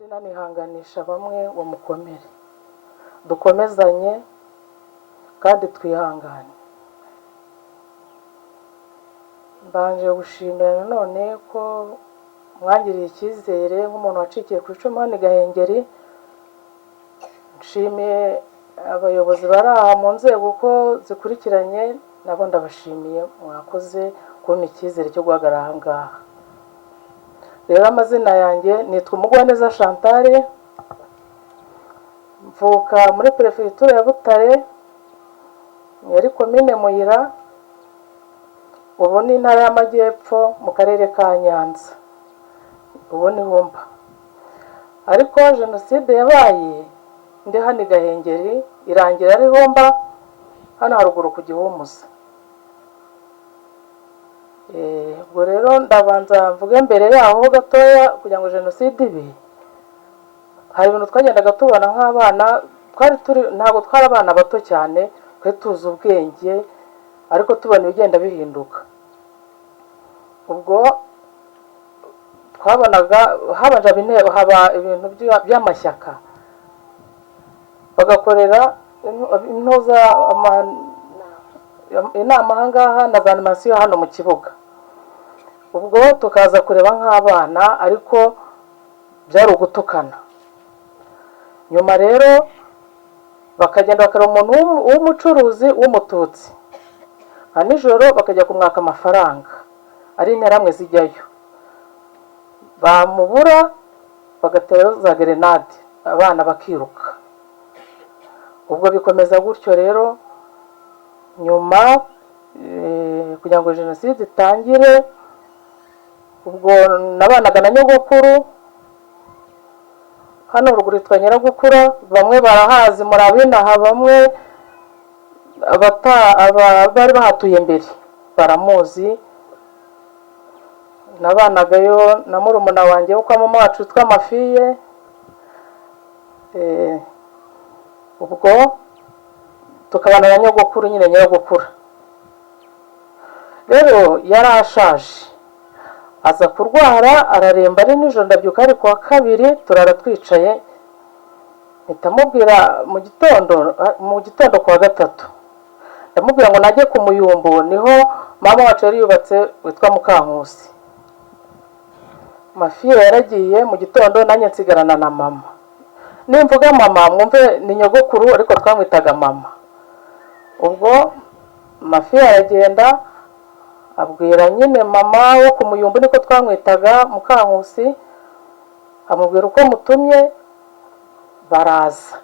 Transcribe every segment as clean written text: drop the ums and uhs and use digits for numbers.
kandi nanihanganisha bamwe ngo mukomere dukomezanye kandi twihangane. Mbanje gushimira none ko mwangiriye icyizere nk'umuntu wacikiye ku icumu hano i Gahengeri. Nshimiye abayobozi bari aha mu nzego uko zikurikiranye, nabo ndabashimiye, mwakoze kumpa icyizere cyo guhagarara aha ngaha. Rero amazina yanjye nitwa Umugwaneza Chantal, mvuka muri Perefegitura ya Butare, yari komine Muyira, ubu ni intara y'Amajyepfo mu karere ka Nyanza, ubu ni Humba. Ariko jenoside yabaye ndi hano i Gahengeri, irangira ari Humba hano haruguru ku Gihumuza. Ubwo rero ndabanza mvuge mbere yaho gatoya kugira ngo jenoside ibe. Hari ibintu twagendaga tubona nk'abana, ntabwo twari abana bato cyane, twari tuzi ubwenge, ariko tubona ibigenda bihinduka. Ubwo twabonaga haba ibintu by'amashyaka, bagakorera inama aha ngaha na za animasiyo hano mu kibuga. Ubwo tukaza kureba nk'abana, ariko byari ugutukana. Nyuma rero bakagenda bakareba umuntu w'umucuruzi w'umututsi, nka nijoro bakajya kumwaka amafaranga, ari interamwe zijyayo, bamubura bagatera za gerenade, abana bakiruka. Ubwo bikomeza gutyo rero. Nyuma kugira ngo jenoside itangire, ubwo nabanaga na nyogokuru hano ruguru yitwa Nyiragukura, bamwe barahazi muri abinaha, bamwe bari bahatuye mbere baramuzi. Nabanagayo na murumuna wanjye wo kwa mama wacu witwa Mafiye. Ubwo tukabana na nyogokuru, nyine Nyiragukura. Rero yarashaje, aza kurwara araremba, ari nijoro ndabyuka ari kuwa kabiri, turara twicaye. Mpita mubwira mu gitondo kuwa gatatu, ndamubwira ngo najye ku Muyumbu, niho mama wacu yari yubatse witwa Mukankusi. Mafiye yaragiye mu gitondo, nanjye nsigarana na mama. Nimvuga mama mwumve ni nyogokuru, ariko twamwitaga mama. Ubwo Mafiye aragenda abwira nyine mama wo ku Muyumbu, niko twamwitaga Mukankusi, amubwira uko mutumye. Baraza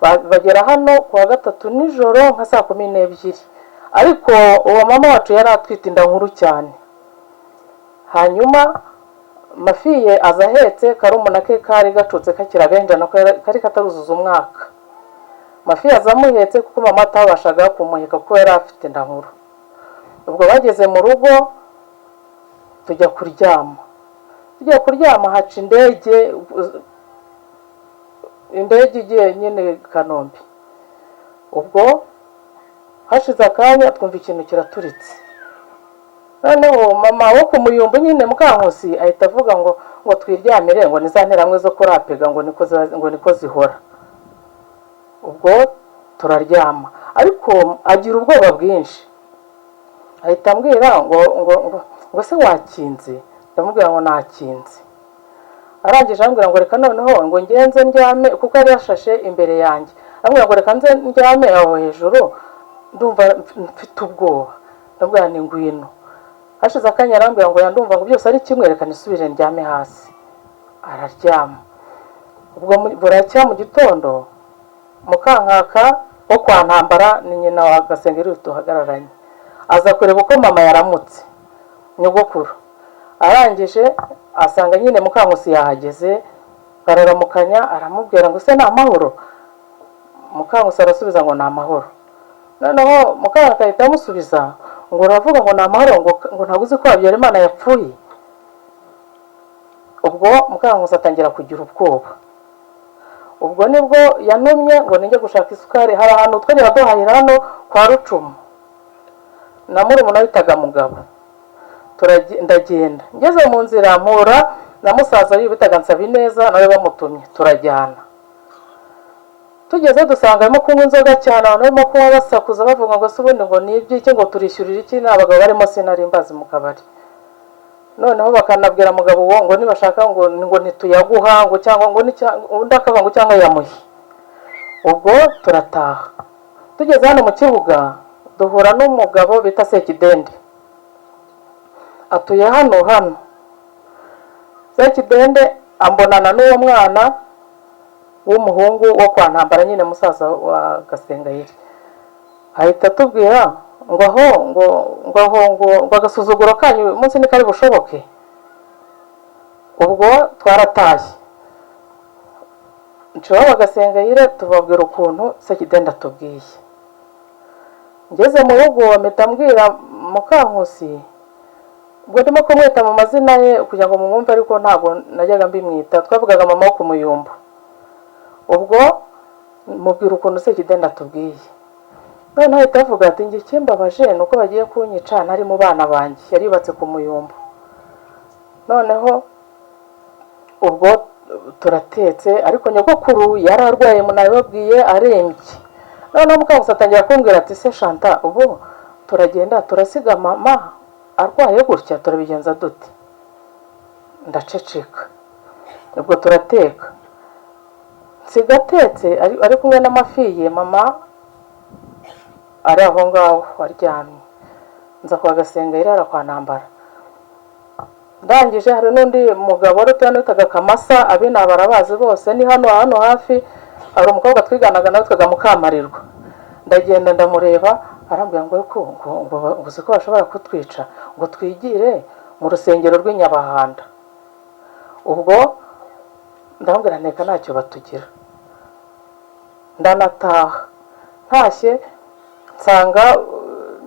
bagera hano kuwa gatatu nijoro nka saa 12. Ariko uwo mama wacu yari atwite inda nkuru cyane. Hanyuma Mafiye aza ahetse karumuna ke kari gacutse kakirabenja, nako kari kataruzuza umwaka. Mafiye azamuhetse kuko mama atabashaga kumuheka kuko yari afite inda nkuru. Ubwo bageze mu rugo tujya kuryama, haca indege igiye nyine Kanombe. Ubwo hashize akanya twumva ikintu kiraturitse. Noneho mama wo ku Muyumbu nyine Mukankusi ahita avuga ngo twiryamire, ngo nizanteramwe zo kurapega, ngo niko zihora. Ubwo turaryama, ariko agira ubwoba bwinshi, ahita ambwira ngo se wakinze? Ndamubwira ngo nakinze. Arangije ambwira ngo reka noneho ngo ngenze ndyame, kuko yari yashashe imbere yanjye. Ambwira ngo reka nze ndyame aho hejuru, ndumva mfite ubwoba. Ndamubwira ni ngwino. Hashize akanya arambwira ngo ndumva ngo byose ari kimwe, reka nisubire ndyame hasi. Araryama. Ubwo buracya mu gitondo, Mukankaka wo kwa Ntambara ni nyina wa Gasengeri tuhagararanye, aza kureba uko mama yaramutse, nyogokuru. Arangije asanga nyine Mukankusi yahageze, bararamukanya, aramubwira ngo se ni amahoro? Mukankusi arasubiza ngo ni amahoro. Noneho Mukankaka ahita amusubiza ngo uravuga ngo ni amahoro, ngo ntabwo uzi ko Habyarimana yapfuye? Ubwo Mukankusi atangira kugira ubwoba. Ubwo nibwo yanumye ngo ninjye gushaka isukari. Hari ahantu twagera duhahira hano kwa Rucumu, na murumuna witaga Mugabo. Ndagenda ngeze mu nzira mpura na musaza bitaga Nsabineza nawe bamutumye turajyana. Tugeze dusanga arimo kunywa inzoga cyane, abantu barimo kunywa basakuza bavuga ngo se ubundi ngo ni iby'iki, ngo turishyurira iki, n'abagabo barimo sinari mbazi mu kabari. Noneho bakanabwira mugabo wo ngo nibashaka ngo ntituyaguha ngo cyangwa ngo undi akavuga ngo cyangwa yamuhe. Ubwo turataha. Tugeze hano mu kibuga duhura n'umugabo bita Sekidende, atuye hano. Sekidende ambonana n'uwo mwana w'umuhungu wo kwa Ntambara nyine musaza wa Gasengayire, ahita atubwira ngo agasuzuguro kanyu umunsi ni kari bushoboke. Ubwo twaratashye nshobora Bagasengayire tubabwira ukuntu Sekidende atubwiye. Ngeze mu rugo mpita mbwira Mukankusi, ubwo ndimo kumwita mu mazina ye kugira ngo mumwumve ariko ntabwo najyaga mbimwita, twavugaga mama wo ku Muyumbu. Ubwo mubwira ukuntu Sekidende atubwiye. None ahita avuga ati njye ikimbabaje nuko bagiye kunyica ntari mu bana banjye, yaribatse ku Muyumbu. Noneho ubwo turatetse ariko nyogokuru yari arwaye munabibabwiye arembye. Noneho Mukankusi atangira kumbwira ati se Shanta, ubu turagenda turasiga mama arwaye gutya turabigenza dute? Ndaceceka. Ubwo turateka, sigatetse ari kumwe n'amafiye, mama ari aho ngaho aryamye. Nza kwa Gasengayire ara kwa Ntambara. Ndangije hari n'undi mugabo witaga Kamasa, abina barabazi bose, ni hano hafi. Hari umukobwa twiganaga nawe twaga Mukamarirwa. Ndagenda ndamureba, arambwira ngo uzi ko bashobora kutwica, ngo twigire mu rusengero rw'Inyabahanda. Ubwo ndamubwira nteka ntacyo batugira. Ndanataha, ntashye nsanga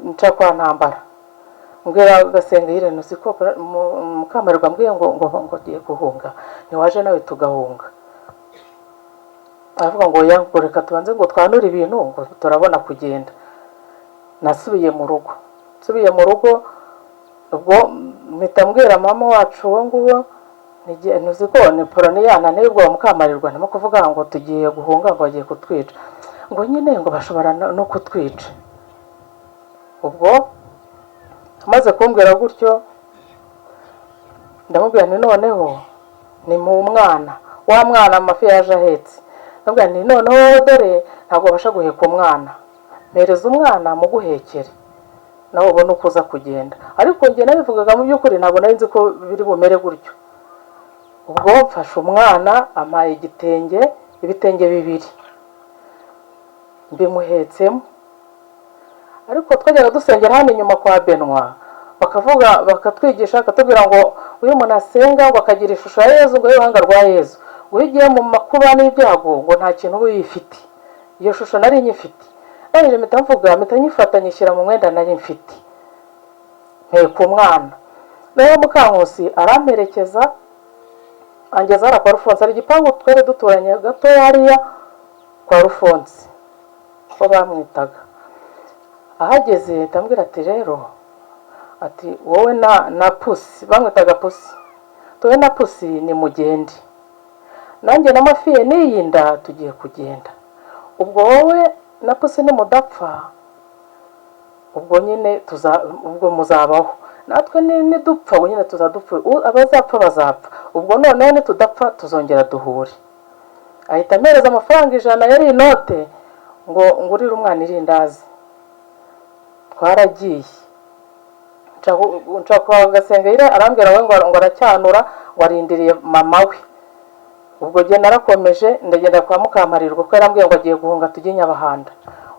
nca kwa Ntambara. Mbwira Gasengayire nuzi ko Mukamarirwa mbwiye ngo agiye guhunga, ntiwaje nawe tugahunga. Aravuga ngo oya, ngo reka tubanze ngo twanure ibintu ngo turabona kugenda. Nasubiye mu rugo. Nsubiye mu rugo ubwo mpita mbwira mama wacu wo nguwo, ntuzi ko ni Poloniyana n'ubwo Mukamarirwa ndimo kuvuga ngo tugiye guhunga ngo bagiye kutwica. Ngo nyine ngo bashobora no kutwica. Ubwo amaze kumbwira gutyo ndamubwira nti noneho ni mu mwana wa mwana amafi yaje ahetse. Ndamubwira nti noneho dore ntabwo basha guheka umwana, mereza umwana mu guhekere nawe ubone uko uza kugenda. Ariko njye nabivugaga mu by'ukuri ntabwo nari nzi ko biri bumere gutyo. Ubwo mfashe umwana amaye ibitenge bibiri mbimuhetsemo. Ariko twajyaga dusengera hano inyuma kwa Benwa, bakatwigisha bakatubwira ngo uyu umuntu asenga ngo akagira ishusho ya Yezu, ngo y'uruhanga rwa Yezu, ngo ugiye mu makuba n'ibyago ngo nta kintu uba yifite. Iyo shusho nari nyifite. Nari mpita nyifata nyishyira mu mwenda nari mfite, mpeka umwana. Nayo Mukankusi aramperekeza angeza hara kwa Rufonse. Hari igipangu twari duturanye gato hariya kwa Rufonse ko bamwitaga. Ahageze ndambwira ati rero, ati wowe na Pusi, bamwitaga Pusi, tuwe na Pusi ni mugende, nanjye n'amafiye niyinda tugiye kugenda. Ubwo wowe na Pusi ni mudapfa, ubwo nyine ubwo muzabaho, natwe ni dupfa ubwo nyine tuzadupfa, abazapfa bazapfa, ubwo noneho nitudapfa tuzongera duhure. Ahita ampereza amafaranga 100 yari inote ngo ngurire umwana irindazi. Twaragiye nca kwa Gasengayire, arambwira we ngo aracyanura, warindiriye mama we. Ubwo je narakomeje ndagenda kwa Mukamarirwa ko yarambwiye ngo agiye guhunga tujye Nyabahanda.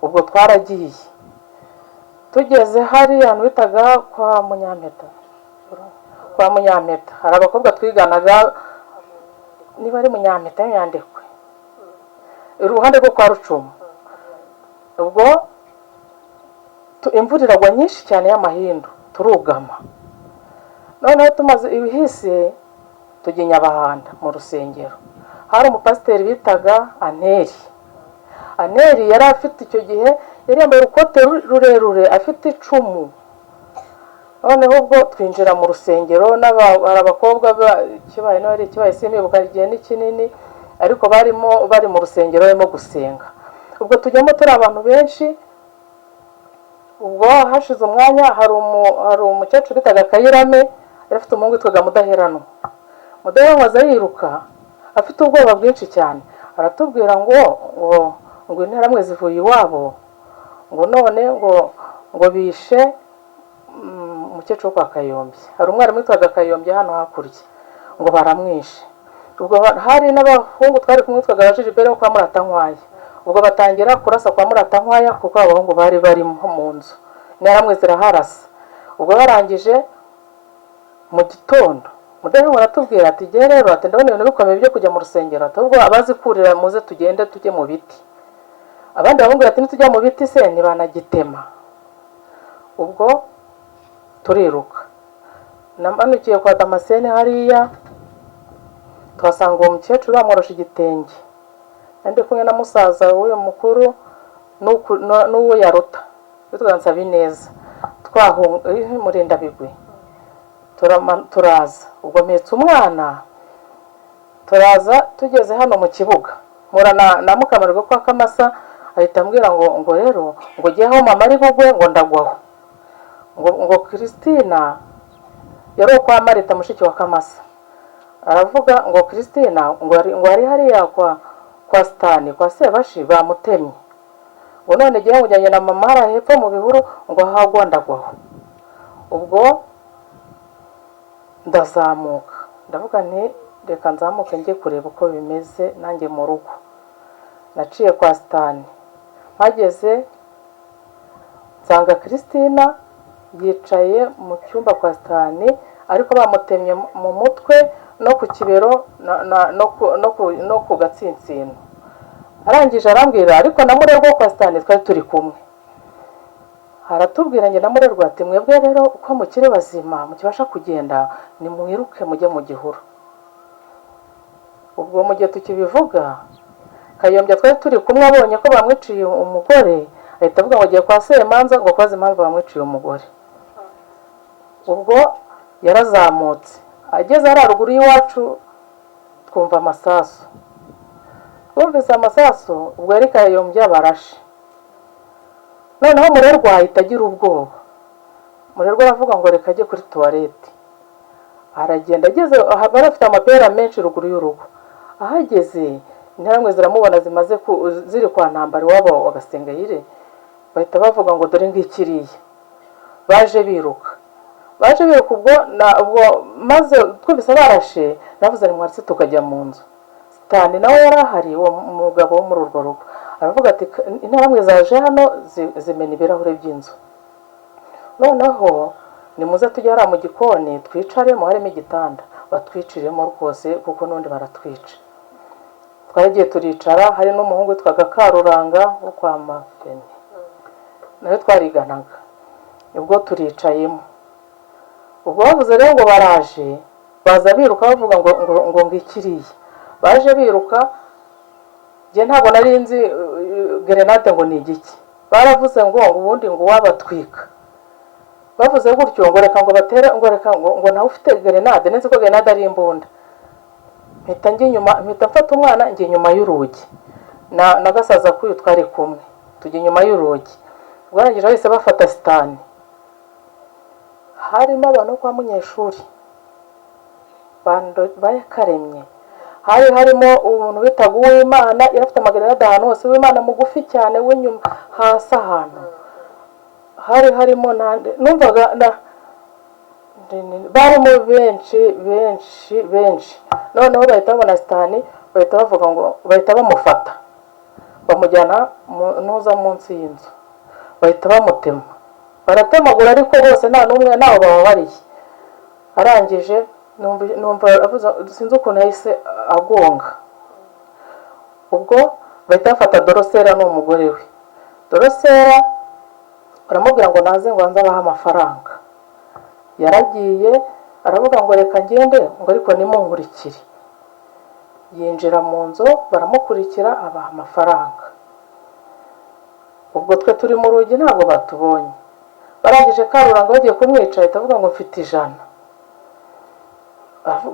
Ubwo twaragiye, tugeze hari ahantu bitaga kwa Munyampeta. Hari abakobwa twiganaga, niba ari Munyampeta yandekwe iruhande rwo kwa Rucumu. Ubwo imvura iragwa nyinshi cyane y'amahindu, turugama. Noneho tumaze ibihise tujye Nyabahanda mu rusengero. Hari umupasiteri bitaga Aneri yari afite icyo gihe, yari yambaye urukote rurerure, afite icumu. noneho ubwo twinjira mu rusengero abakobwa kibaye n'ari kibaye simibuka igihe ni kinini ariko bari mu rusengero barimo gusenga. Ubwo tujyamo turi abantu benshi. Ubwo hashize umwanya hari umukecuru bitaga Kayirame, yari afite umuhungu witwaga Mudaheranwa. Mudaheranwa aza yiruka afite ubwoba bwinshi cyane, aratubwira ngo Interahamwe zivuye iwabo, ngo none ngo bishe umukecuru kwa Kayombye. Hari umwarimu witwaga Kayombye hano hakurya, ngo baramwishe. Ubwo hari n'abahungu twari kumwe witwaga Bajijibere wo kwa Muratankwaya. Ubwo batangira kurasa kwa Muratankwaya kuko abahungu bari barimo mu nzu. Interahamwe ziraharasa. Ubwo barangije mu gitondo Mudaheranwa aratubwira ati "Jye rero ati ndabona ibintu bikomeye byo kujya mu rusengero, ahubwo abazi kurira muze tugende tujye mu biti." Abandi bahungu ati "Nitujya mu biti se ntibanagitema." Ubwo turiruka. Namanukiye kwa Damascene hariya, tuhasanga uwo mukecuru bamworosha igitenge. Ndi kumwe na musaza w'uyu mukuru n'uwo yaruta witwa Nsabineza, murinda bigwi. Turaza. Ubwo mpetse umwana, turaza tugeze hano mu kibuga, mpura na Mukamarwa kwa Kamasa, ahita ambwira ngo rero ngo jyeho mama ari bugwe ngo ndagwaho. Ngo Kristina yari kwa Marita mushiki wa Kamasa, aravuga ngo Kristina ngo ari hariya kwa Stani kwa Sebashi bamutemye, ngo none jyeho ngujyanye na mama hariya hepfo mu bihuru ngo hagwa ndagwaho. Ubwo ndazamuka, ndavuga nti reka nzamuke njye kureba uko bimeze nanjye mu rugo. Naciye kwa Stani, mpageze nsanga Kristina yicaye mu cyumba kwa Stani, ariko bamutemye mu mutwe no ku kibero no ku gatsinsino. Arangije arambwira ariko na Murerwa kwa Stani twari turi kumwe. Aratubwira njye na Murerwa ati "Mwebwe rero uko mukiri bazima mukibasha kugenda nimwiruke mujye mu gihuru." Ubwo mu gihe tukibivuga, Kayombye twari turi kumwe abonye ko bamwiciye umugore, ahita avuga ngo agiye kwa Semanza ngo kwaze impamvu bamwiciye umugore. Ubwo yarazamutse, ageze ari haruguru y'iwacu twumva amasasu. Twumvise amasasu, ubwo yari Kayombye barashe. Noneho Murerwa ahita agira ubwoba. Murerwa aravuga ngo reka ajye kuri tuwarete. Aragenda, ageze bari bafite amapera menshi ruguru y'urugo. Ahageze Interahamwe ziramubona zimaze ziri kwa Ntambara iwabo wa Gasengayire, bahita bavuga ngo dore ngikiriye. Baje biruka ubwo maze twumvise barashe, navuze ni mwaretse tukajya mu nzu. Stani nawe yari ahari, uwo mugabo wo muri urwo rugo, aravuga ati Interahamwe zaje hano zimena ibirahure by'inzu, noneho nimuze tujye hariya mu gikoni twicaremo, harimo igitanda batwiciremo rwose kuko n'undi baratwica. Twaragiye turicara, hari n'umuhungu witwaga Karuranga wo kwa Mafeni nawe twariganaga. Ubwo turicayemo, ubwo bavuze rero ngo baraje, baza biruka bavuga ngo ngikiriye. Baje biruka, jye ntabwo nari nzi grenade ngo ni igiki. Baravuze ngo ubundi ngo wabatwika. Bavuze gutyo ngo reka ngo batere ngo nawe ufite grenade, neze ko grenade ari imbunda. Mpita mfata umwana njye nyuma y'urugi na gasaza kuyu twari kumwe, tujye nyuma y'urugi. Bwarangije bahise bafata Stani. Harimo abantu kwa Munyeshuri bayakaremye, harimo umuntu bitaga Uwimana, yari afite amagrenade ahantu hose. Uwimana mugufi cyane w'inyuma hasi ahantu, harimo numvaga barimo benshi. Noneho bahita babona Stani, bahita bavuga ngo bahita bamufata bamujyana ntuza munsi y'inzu, bahita bamutema, baratemagura ariko bose nta n'umwe naho bababariye. Arangije numva sinzi ukuntu yahise agonga. Ubwo bahita bafata Dorosera n'umugore we. Dorosera baramubwira ngo naze ngo nzabaha amafaranga. Yaragiye aravuga ngo reka ngende, ngo ariko nimunkurikire. Yinjira mu nzu, baramukurikira abaha amafaranga. Ubwo twe turi mu rugi ntabwo batubonye. Barangije arangije karura ngo bagiye kumwica ahita avuga ngo mfite 100.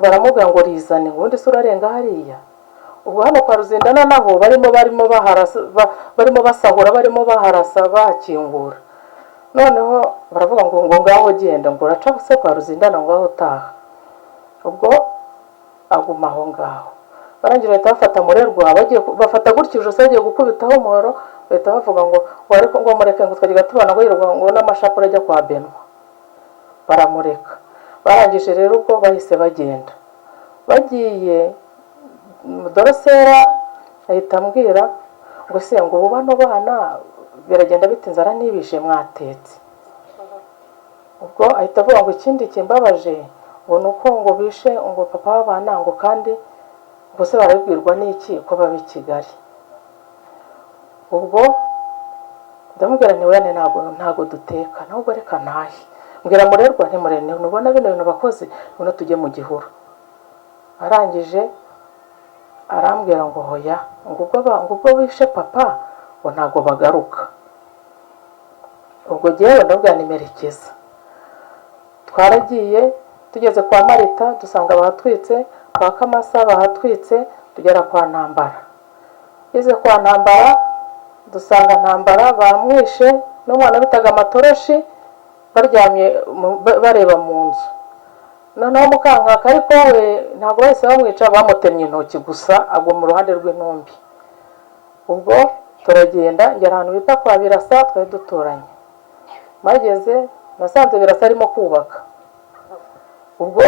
Baramubwira ngo rizane, ngo ubundi se urarenga hariya. Ubwo hano kwa Ruzindana naho barimo basahura, barimo baharasa bakingura. Noneho baravuga ngo ngaho genda, ngo uraca se kwa Ruzindana ngo aho taha. Ubwo aguma aho ngaho. Barangije bahita bafata Murerwa, bagiye bafata gutyo ijose bagiye gukubitaho umuhoro, bahita bavuga ngo ariko ngo mureke ngo twajya tubana ngo yirirwa ngo n'amashapura ajya kwa Benwa. Baramureka. Barangije rero ubwo bahise bagenda. Bagiye Dorosera ahita ambwira ngo se ngo ubu bano bana biragenda bite inzara nibishe mwatetse. Ubwo ahita avuga ngo ikindi kimbabaje ngo nuko ngo bishe ngo papa w'abana ngo kandi ngo se barabwirwa n'iki ko baba i Kigali. Ubwo ndamubwira nti wene ntago duteka, nubwo reka ntahe. Mbwira Murerwa nti Murene nubona bino bintu bakoze none tujye mu gihuru. Arangije arambwira ngo hoya ngo ubwo bishe papa ngo ntago bagaruka. Ubwo gihe ndabwira nimerekeza. Twaragiye tugeze kwa Marita dusanga bahatwitse, kwa Kamasa bahatwitse, tugera kwa Ntambara. Ize kwa Ntambara dusanga Ntambara bamwishe n'umwana bitaga Matoroshi baryamye bareba mu nzu. Noneho Mukankaka ariko we ntago bahise bamwica, bamutemye intoki gusa agwa mu ruhande rw'intumbi. Ubwo turagenda ngera ahantu bita kwa Birasa, twari duturanye. Mageze nasanze Birasa arimo kubaka. Ubwo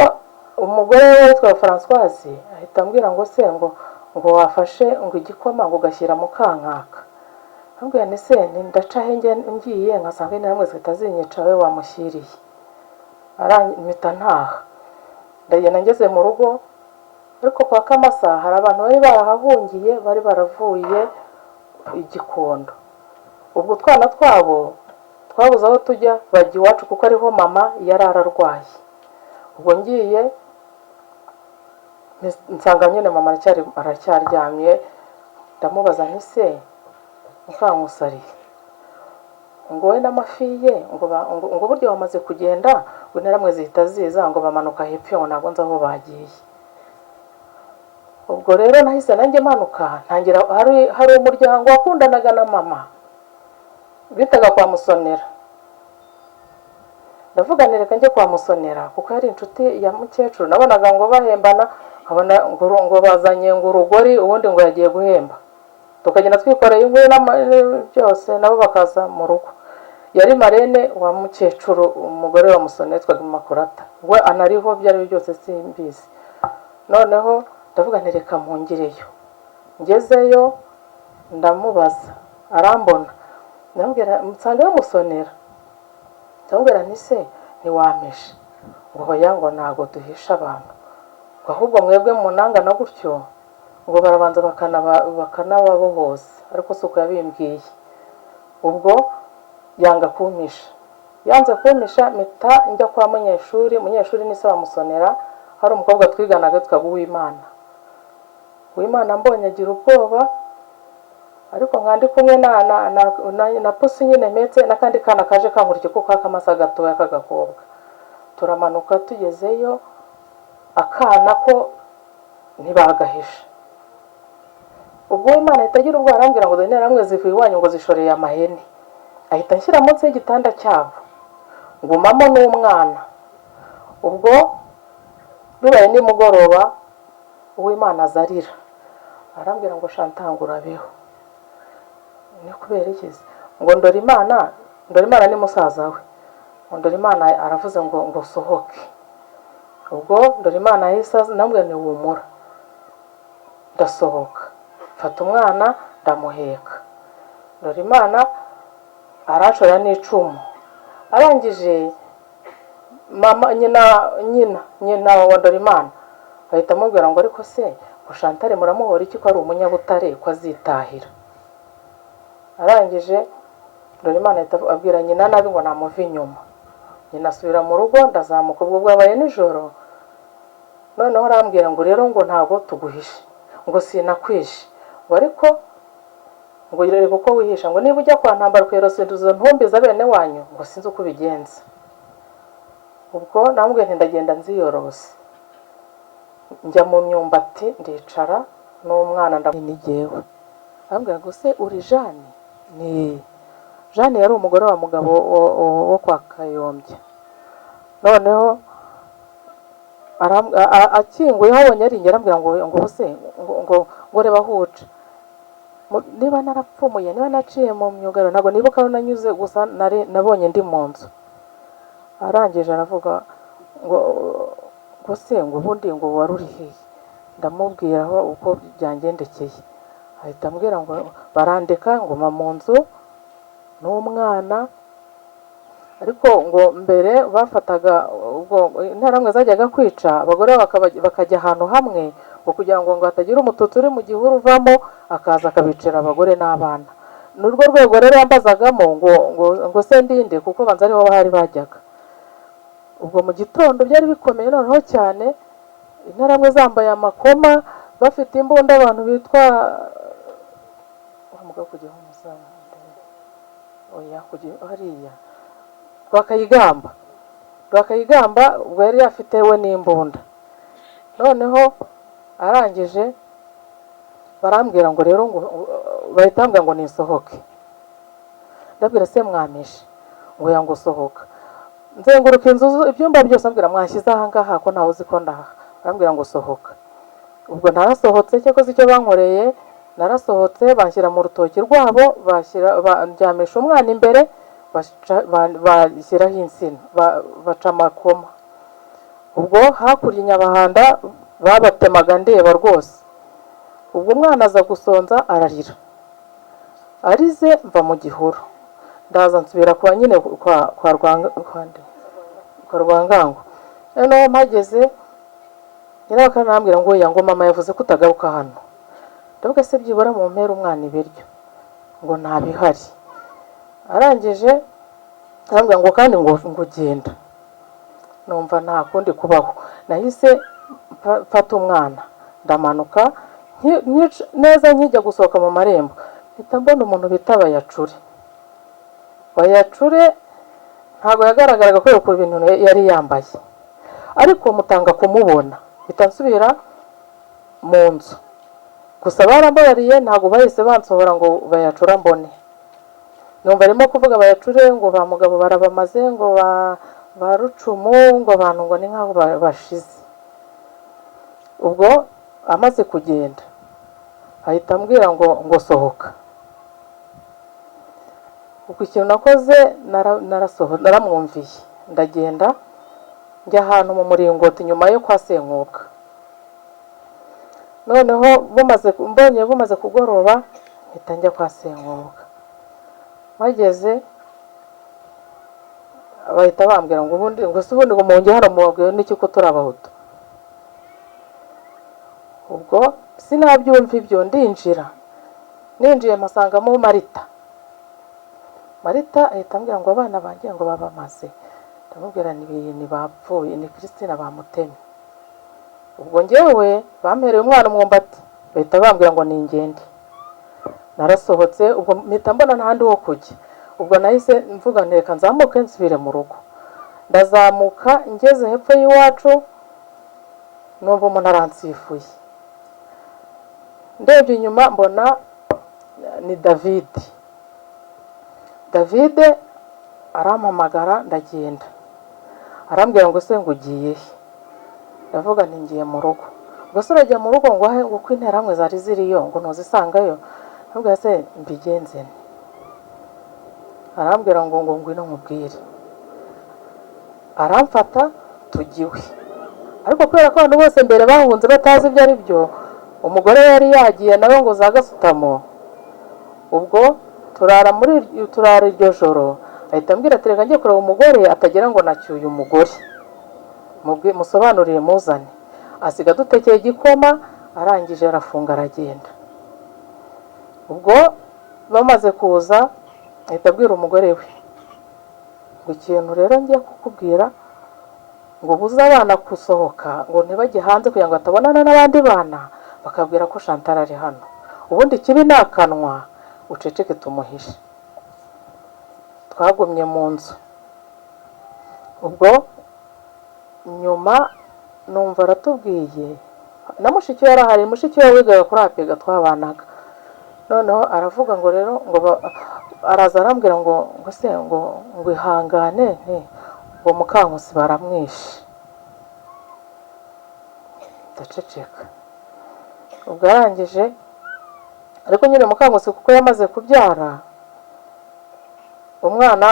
umugore we witwa Françoise ahita ambwira ngo se ngo wafashe ngo igikoma ngo gashyira Mukankaka. Ambwira ni se ndaca he ngiye nkasanga ni hamwe zitazinyica we wamushyiriye. Aranyita ntaha. Ndagenda ngeze mu rugo, ariko kwa Kamasa hari abantu bari barahahungiye bari baravuye Igikondo. Ubwo twana twabo twabuze aho tujya bajya iwacu kuko ariho mama yari ararwaye. Ubwo ngiye nsanga nyine mama aracyaryamye, ndamubaza nti se Mukankusariye ngo we n'amafiye ngo buryo bamaze kugenda ngo naramwe zihita ziza ngo bamanuka hepfo ngo ntabwo nzi aho bagiye. Ubwo rero nahise nanjye manuka ntangira hari umuryango wakundanaga na mama bitaga kwa Musonera. Ndavuga nereka njye kwa Musonera kuko yari inshuti ya mukecuru, nabonaga ngo bahembana, abona ngo bazanye ngo urugori ubundi ngo yagiye guhemba. Tukagenda twikoreye inkwi byose nabo bakaza mu rugo. Yari marene wa mukecuru umugore wa Musonera twaga Makurata. We anariho byari byose simbizi. Noneho ndavuga nereka mpungireyo. Ngezeyo ndamubaza arambona. Ndambwira nsanga yo Musonera. Ndambwira nti se ntiwameshe ngo hoya ngo ntago duhisha abantu, ahubwo mwebwe munanga na gutyo ngo barabanza bakanababohoza, ariko suko yabimbwiye. Ubwo yanga kumpisha, yanze kumpisha mita njya kwa munyeshuri ni se wa Musonera, hari umukobwa twiganaga twaga Uwimana mbonye agira ubwoba, ariko nkandi kumwe na pusi nyine metse n'akandi kana kaje kankurikiye kuko Kamasa gatoya k'agakobwa. Turamanuka tugezeyo akana ko ntibagahisha. Ubwo Imana itagira ubwo arambwira ngo dore ramwe zivuye iwanyu ngo zishoreye amahene. Ahita nshyira munsi y'igitanda cyabo ngumamo n'umwana. Ubwo bibaye nimugoroba Uwimana azarira arambwira ngo Shantangura beho. Ni kubera ikizi ngo Ndorimana ni musaza we. Ndorimana aravuze ngo sohoke. Ubwo Ndorimana yisa namwe ni humura. Ndasohoka mfata umwana ndamuheka. Ndorimana arashora n'icumu. Arangije mama nyina wa Ndorimana ahita amubwira ngo ariko se Shantare muramuhora iki ko ari umunyabutare ko azitahira. Arangije Ndorimana ahita abwira nyina nabi ngo namuve inyuma. Nyina asubira mu rugo, ndazamuka ubwo bwabaye nijoro. Noneho arambwira ngo rero ngo ntago tuguhishe ngo sinakwishe, ngo ariko ngo yirere kuko wihisha, ngo niba ujya kwa ntambara kwerosinduza ntumbiza bene wanyu, ngo sinzi uko ubigenza. Ubwo namubwiye nti ndagenda nziyorose, njya mu myumbati ndicara n'umwana ndamwigewe. Arambwira ngo se uri Jane? Ni Jane yari umugore wa mugabo wo kwa Kayombye. Noneho akinguye habonye ari ingera ambwira ngo se ngo reba huca, niba narapfumuye, niba naciye mu myugaro, ntabwo nibuka aho nanyuze, gusa nabonye ndi mu nzu. Arangije aravuga ngo se ngo ubundi ngo wari uri hehe? Ndamubwira uko byangendekeye. Ahita ambwira ngo barandeka nguma mu nzu n'umwana, ariko ngo mbere bafataga ubwo interahamwe zajyaga kwica abagore bakajya ahantu hamwe ngo kugira ngo hatagira umututsi uri mu gihuru uvamo akaza akabicira abagore n'abana. N'urwo rwego rero yambazagamo ngo se ndinde, kuko banza ariho bahari bajyaga. Ubwo mu gitondo byari bikomeye noneho cyane, interahamwe zambaye amakoma, bafite imbunda, abantu bitwa umugabo kugira umusaza oya kugira hariya Rwakayigamba ubwo yari afite we n'imbunda. Noneho arangije barambwira ngo rero ngo bahita bambwira ngo nisohoke. Ndabwira se mwamishe, ngo yango sohoka. Nzenguruka inzu ibyumba byose ambwira mwashyize aha ngaha ko ntawe uzi ko ndaha. Barambwira ngo sohoka. Ubwo narasohotse, cyakoze icyo bankoreye, narasohotse banshyira mu rutoki rwabo, bandyamisha umwana imbere, bashyiraho insina, baca amakoma. Ubwo hakurya Nyabahanda babatemaga ndeba rwose. Ubwo umwana aza gusonza ararira, arize mva mu gihuru, ndaza nsubira kwa nyine kwa Rwangango. Noneho mpageze nyiraruka arambwira ngo yango mama yavuze ko utagaruka hano. Ndavuga se byibura mu mpera umwana ibiryo, ngo ntabihari. Arangije arambwira ngo kandi ngo genda. Numva nta kundi kubaho, nahise mfata umwana ndamanuka neza, nkijya gusohoka mu marembo mpita mbona umuntu bita Bayacure. Ntabwo yagaragaraga kubera uko ibintu yari yambaye, ariko mutanga kumubona mpita nsubira mu nzu. Gusa barambabariye, ntabwo bahise bansohora ngo Bayacura mbone. Numva arimo kuvuga Bayacure ngo ba mugabo barabamaze, ngo ba Rucumu, ngo abantu ngo ni nkaho bashize. Ubwo amaze kugenda ahita ambwira ngo sohoka. Uko ikintu nakoze naramwumviye, ndagenda njya ahantu mu muringoti nyuma yo kwa Senkuka. Noneho mbonye bumaze kugoroba mpita njya kwa Senkuka. Bageze bahita bambwira ngo ubundi ngo munge hano mubabwire n'iki ko turi Abahutu. Ubwo sinabyumva ibyo, ninjiye mpasangamo Marita ahita ambwira ngo abana banjye ngo babamaze. Ndamubwira ni bapfuye, ni Christine bamutemye. Ubwo njyewe bampereye umwana umwumbati, bahita bambwira ngo ningende. Narasohotse, ubwo mpita mbona ntahandi ho kujya. Ubwo nahise mvuga ntereka nzamuke nsubire mu rugo. Ndazamuka ngeze hepfo y'iwacu, numva umuntu aransifuye. Ndebye inyuma mbona ni David arampamagara, ndagenda. Arambwira ngo se ngo ugiye he? Ndavuga nti ngiye mu rugo. Ubwo se urajya mu rugo ngo ko interahamwe zari ziriyo ngo ntuzisangayo? Ndabwira se mbigenze. Arambwira ngo ngwino nkubwire. Aramfata tugiwe. Ariko kubera ko abantu bose mbere bahunze batazi ibyo ari byo, umugore yari yagiye nawe ngo za Gasutamo. Ubwo turara iryo joro, ahita ambwira ati reka njye kureba umugore atagira ngo nacyuye umugore, musobanurire muzane. Asiga dutekeye igikoma, arangije arafunga aragenda. Ubwo bamaze kuza ahita abwira umugore we ngo ikintu rero ngiye kukubwira, ngo buze abana gusohoka, ngo ntibajye hanze kugira ngo batabonana n'abandi bana bakabwira ko Chantal ari hano. Ubundi kibi nakanwa uceceke tumuhishe. Twagumye mu nzu. Ubwo nyuma numva aratubwiye, na mushiki we yarahari, mushiki we wigaga kuri apega twabanaga. Noneho aravuga ngo rero ngo araza arambwira ngo se ngo ihangane ngo Mukankusi baramwishe. Ndaceceka. Ubwo arangije, ariko nyine Mukankusi kuko yamaze kubyara umwana,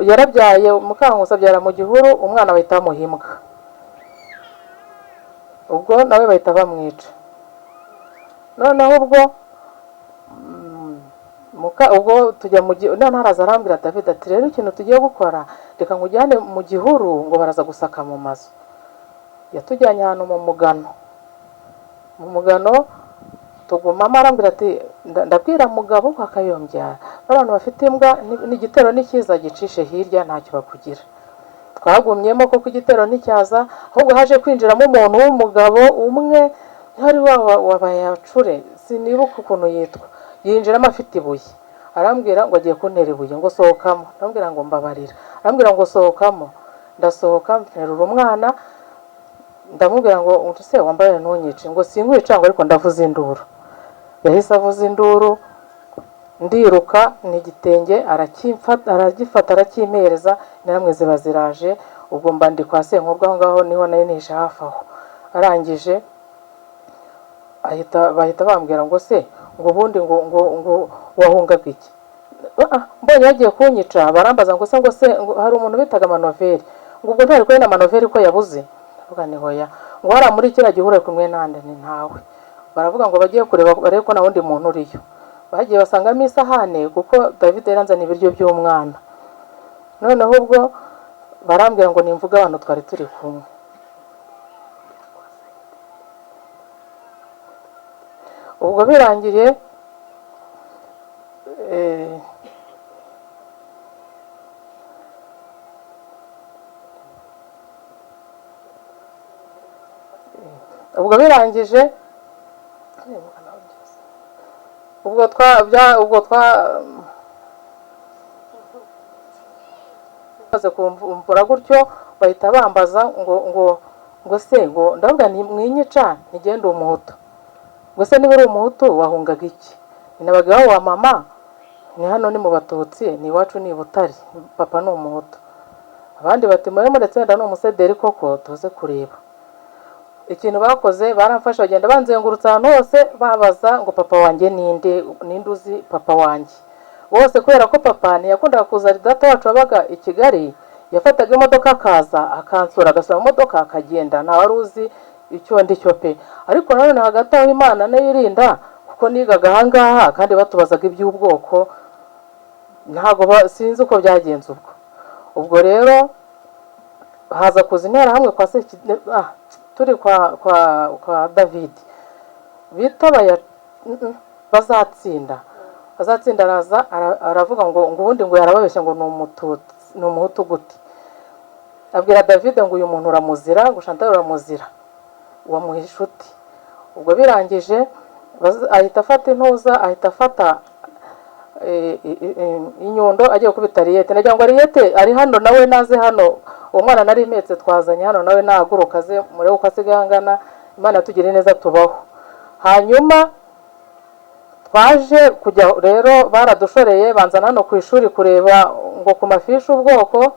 yarabyaye Mukankusi abyara mu gihuru, umwana bahita bamuhimbwa. Ubwo nawe bahita bamwica. Noneho ubwo tujya mu gihuru, noneho araza arambwira David ati rero ikintu tugiye gukora, reka nkujyane mu gihuru ngo baraza gusaka mu mazu. Yatujyanye ahantu mu mugano tugumamo, arambwira ati ndabwira mugabo akayombya, abantu bafite imbwa n'igitero n'ikiza gicishe hirya ntacyo bakugira. Twagumyemo kuko igitero n'icyaza, ahubwo haje kwinjiramo umuntu w'umugabo umwe, hari wabayacure, sinibuka ukuntu yitwa, yinjiramo afite ibuye. Arambwira ngo agiye kuntera ibuye, ngo sohokamo. Arambwira ngo mbabarira. Arambwira ngo sohokamo. Ndasohoka nterura umwana, ndamubwira ngo se wambaye ntunyice, ngo sinkwica ngo ariko ndavuza induru. Yahise avuza induru, ndiruka n'igitenge aragifata arakimpereza, namwe ziba ziraje. Ubwo mba ndi kwa Senkurwa aho ngaho niho nari nishe hafi aho. Arangije bahita bambwira ngo se ngo ubundi ngo wahungaga iki. Mbonye yagiye kunyica barambaza ngo se hari umuntu bitaga Manoveri, ngo ubwo ntari kubona Manoveri ko yabuze. Vuga ni hoya, ngo hara muri kiriya gihure kumwe nande ni ntawe. Baravuga ngo bagiye kureba barebe ko na wundi muntu uriyo. Bagiye basangamo isahane kuko David yaranzana ibiryo by'umwana. Noneho ubwo barambwira ngo nimvuga abantu twari turi kumwe. Ubwo birangiriye maze kumvura gutyo bahita bambaza ngo se ngo ndavuga ni mwinyica nigende umuhutu. Ngo se niba uri umuhutu wahungaga iki? Nabaga wa mama ni hano ni mu Batutsi, ni iwacu ni Butare, papa ni umuhutu. Abandi bati mwe muretse wenda ni umusederi koko tuze kureba. Ikintu bakoze baramfasha bagenda banzengurutsa ahantu hose babaza ngo papa wanjye ninde uzi papa wanjye. Bose kubera ko papa ntiyakundaga kuza, data wacu wabaga i Kigali yafataga imodoka akaza akansura agasaba imodoka akagenda, nta wari uzi icyo ndi cyo pe. Ariko nanone hagati aho Imana nayo irinda kuko nigaga ahangaha kandi batubazaga iby'ubwoko, ntago sinzi uko byagenze ubwo rero haza kuza intera hamwe kwa turi kwa David bita bazatsinda araza aravuga ngo ubundi ngo yarababeshya ngo ni umuhutu gute. Abwira David ngo uyu muntu uramuzira, ngo Chantal uramuzira, wamuha inshuti. Ubwo birangije ahita afata intuza, ahita afata inyundo agiye kubita Riyete. Nagira ngo Riyete ari hano nawe naze hano, uwo mwana nari impetse twazanye hano nawe nahaguruka ze murebe uko asigangana, Imana yatugire neza tubaho. Hanyuma twaje kujya rero baradushoreye banzana hano ku ishuri kureba ngo ku mafishi ubwoko.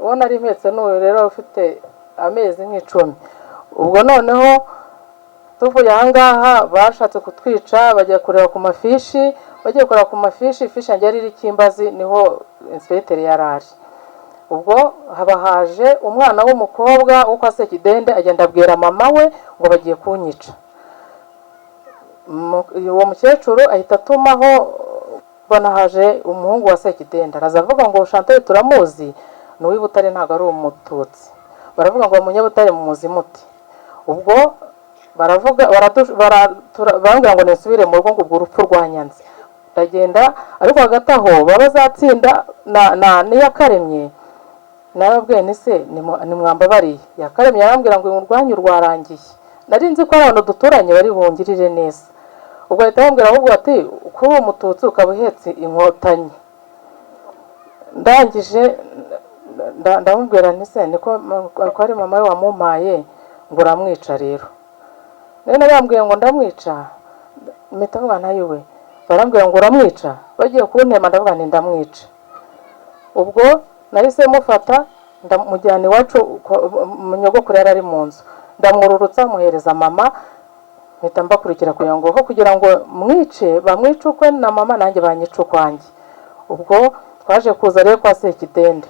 Uwo nari impetse n'uyu rero ufite amezi nk'icumi. Ubwo noneho tuvuye ahangaha bashatse kutwica, bajya kureba ku mafishi, bagiye kureba ku mafishi, ifishi yanjye yari iri Kimbazi niho inspecteur yarari. Ubwo haba haje umwana w'umukobwa wo kwa Sekidende agenda abwira mama we ngo bagiye kunyica. Uwo mukecuru ahita atumaho, bona haje umuhungu wa Sekidende araza avuga ngo Chantal turamuzi, ni uw'Ibutare ntago ari umututsi. Baravuga ngo Munyabutare mu muzimuti. Ubwo baravuga barambwira ngo nisubire mu rugo ngo ubwo urupfu rwanyanze. Ndagenda ariko hagati aho babazatsinda na Niyakaremye narabwiye ni se nimwambabariye yakaremye yarambwira ngo urwanyu rwarangiye nari nzi ko ari abantu duturanye bari bungirire neza ubwo ahita bambwira ahubwo ati kuri uwo mututsi ukaba uhetse inkotanyi ndangije ndamubwira ni se niko ari mama we wamumpaye ngo uramwica rero rero bambwiye ngo ndamwica mpita mvuga nayo we barambwira ngo uramwica bagiye kuntema ndavuga nti ndamwica ubwo nahise mufata ndamujyana iwacu nyogokuru yari ari mu nzu ndamwururutsa muhereza mama mpita mbakurikira kugira ngo mwice bamwice ukwe na mama nanjye banyice ukwanjye ubwo twaje kuza rero kwa Sekidende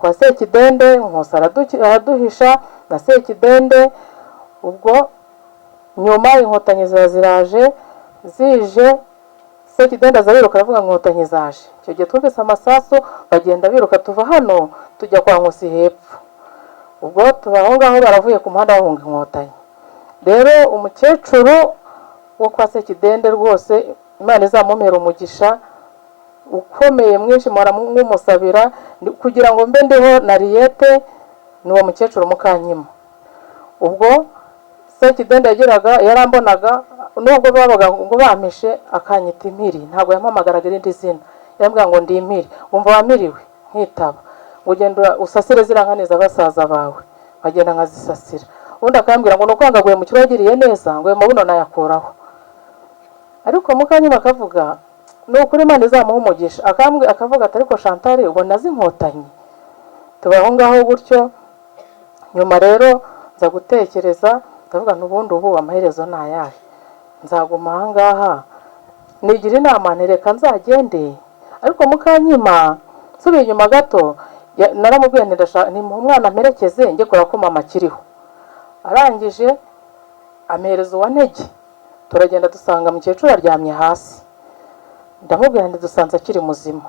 kwa Sekidende Nkusi araduhisha na Sekidende ubwo nyuma inkotanyi ziraje zije Sekidende azabiruka aravuga ngo inkotanyi zaje icyo gihe twumvise amasasu bagenda biruka tuva hano tujya kwa Nkusi hepfo ubwo tubaho ngaho baravuye ku muhanda bahunga inkotanyi rero umukecuru wo kwa Sekidende rwose Imana izamumera umugisha ukomeye mwinshi mwaramusabira kugira ngo mbe ndiho na Riyete n'uwo mukecuru Mukanyima ubwo Sekidende yagiraga yarambonaga nubwo babaga ngo bampishe akanyita Impiri ntabwo yampamagaraga irindi zina yambwira ngo ndi Impiri umva wamiriwe nkitaba ugenda usasire ziranganiza basaza bawe bagenda nkazisasira ubundi akambwira ngo nuko angaguye mu kiragiriye neza ngo mu buno nayakoraho ariko Mukanyima akavuga n'ukuri Imana izamuha umugisha akavuga ati ariko Chantal ubona zinkotanyi tubaho ngaho gutyo nyuma rero nza gutekereza ndavuga n'ubundi ubu amaherezo nayahe nzaguma aha ngaha nigira inama ntereka nzagende ariko Mukanyima subiye inyuma gato naramubwiye ni mu mwana mperekeze njye kora ko mama kiriho arangije amerezo wa ntege turagenda dusanga mukecuru aryamye hasi ndamubwira ndi dusanze akiri muzima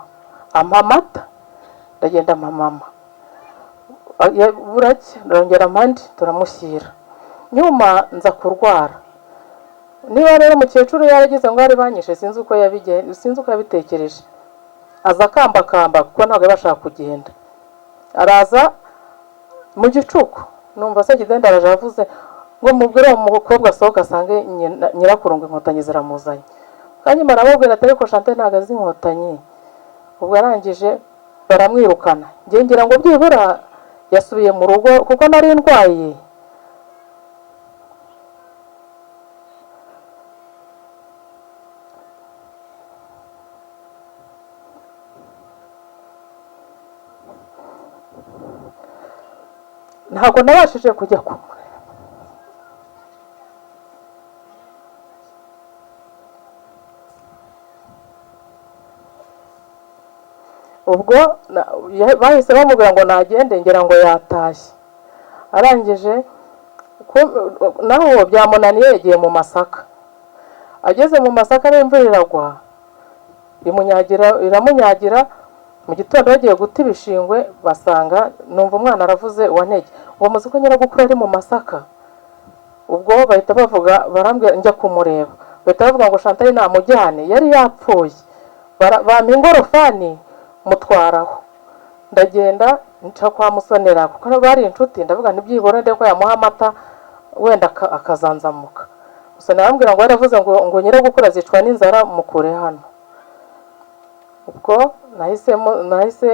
ampa amata ndagenda mama burake ndongera amandi turamushyira nyuma nza kurwara niba rero mukecuru yaragize ngo ari banyishe sinzi uko yabitekereje aza kambakamba kuko ntabwo yabashaka kugenda araza mu gicuku numva Sekidende araje avuze ngo mubwire uwo mukobwa asohoka asange nyirakurungu inkotanyi ziramuzanye Kanyima aramubwira ati ariko Chantal ntabwo azi inkotanyi ubwo arangije baramwirukana ngira ngo byibura yasubiye mu rugo kuko nari ndwaye ntabwo nabashije kujya kumureba ubwo bahise bamubwira ngo nagende ngira ngo yatashye arangije naho byamunaniye yagiye mu Masaka ageze mu Masaka rero imvura iragwa iramunyagira mu gitondo bagiye guta ibishingwe basanga numva umwana aravuze wa ntege ngo muzi ko nyiragukuru ari mu Masaka ubwo bahita bavuga barambwira njya kumureba bahita bavuga ngo Chantal namujyane yari yapfuye bampa ingorofani mutwaraho ndagenda nca kwa Musonera kuko bari inshuti ndavuga ntibyibora ndeko yamuha amata wenda akazanzamuka Musonera arambwira ngo yaravuze ngo nyiragukuru azicwa n'inzara mukure hano ubwo nahise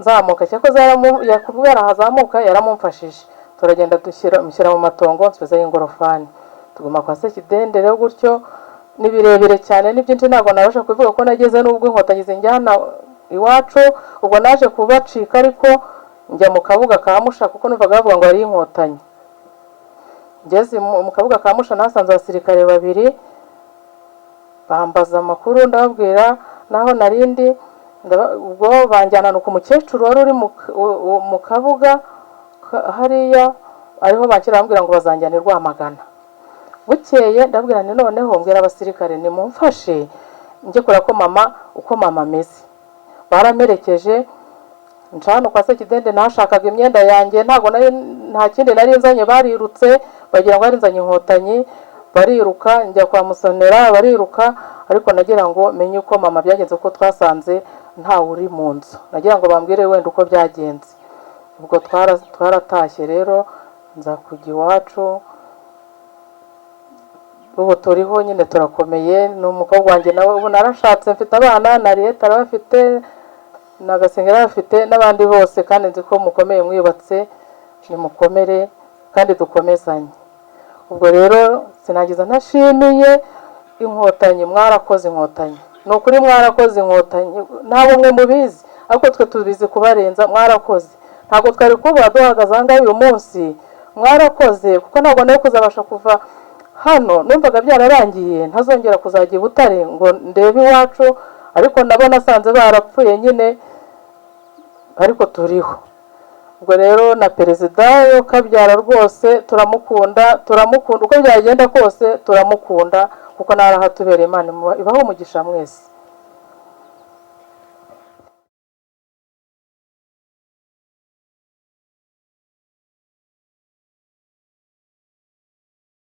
nzamuka cyakoze yakubwira hazamuka yaramumfashije turagenda mushyira mu matongo nsubizayo ingorofani tuguma kwa Sekidende rero gutyo nibirebire cyane n'ibyinshi ntabwo nabasha kuvuga ko nageze n'ubwo inkotanyi zinjyana iwacu ubwo naje kubacika ariko njya mu kabuga ka Musha kuko numvaga bavuga ngo ari inkotanyi ngeze mu kabuga ka Musha nasanze abasirikare babiri bambaza amakuru ndababwira naho narindi ubwo banjyana ku mukecuru wari uri mu kabuga hariya ariho bakira bambwira ngo bazanjyane Rwamagana bukeye ndabwira ni noneho mbwira abasirikare ni mumfashe njye kora ko mama uko mama ameze baramerekeje ncano kwa Sekidende nashakaga imyenda yanjye nta kindi nari nzanye barirutse bagira ngo ari nzanye inkotanyi bariruka njya kwa Musonera bariruka ariko nagira ngo menye uko mama byagenze uko twasanze nta uri mu nzu nagira ngo bambwire wenda uko byagenze ubwo twaratashye rero nza kujya iwacu. Ubu turiho nyine turakomeye. N'umukobwa wanjye nawe ubu narashatse, mfite abana, na Leta arabafite, na Gasengera arabafite, n'abandi bose, kandi nzi ko mukomeye mwiyubatse. Nimukomere kandi dukomezanye. Ubwo rero sinagiza ntashimiye Inkotanyi. Mwarakoze Inkotanyi, ni ukuri mwarakoze Inkotanyi, ntabwo mwe mubizi ariko twe tubizi kubarenza. Mwarakoze, ntabwo twari kuba duhagaze aha ngaha uyu munsi. Mwarakoze, kuko ntabwo nawe kuzabasha kuva hano, numvaga byararangiye ntazongera kuzajya i Butare ngo ndebe iwacu, ariko nabo nasanze barapfuye nyine, ariko turiho. Ubwo rero na Perezida yo Kabyara rwose turamukunda uko byagenda kose turamukunda, kuko narahatubereye. Imana ibaho umugisha mwese.